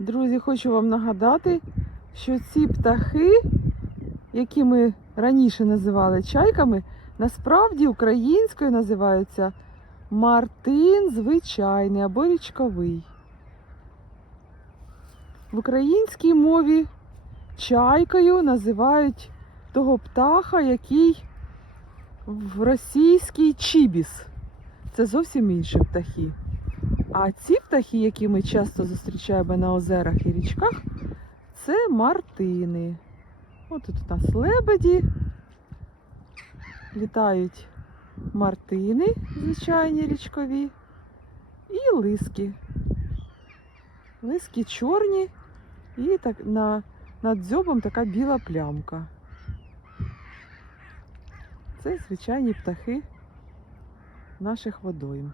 Друзі, хочу вам нагадати, що ці птахи, які ми раніше називали чайками, насправді українською називаються мартин звичайний або річковий. В українській мові чайкою називають того птаха, який в російській чібіс. Це зовсім інші птахи. А ці птахи, які ми часто зустрічаємо на озерах і річках, це мартини. От тут у нас лебеді. Літають мартини, звичайні річкові, і лиски. Лиски чорні і так на, над дзьобом така біла плямка. Це звичайні птахи наших водойм.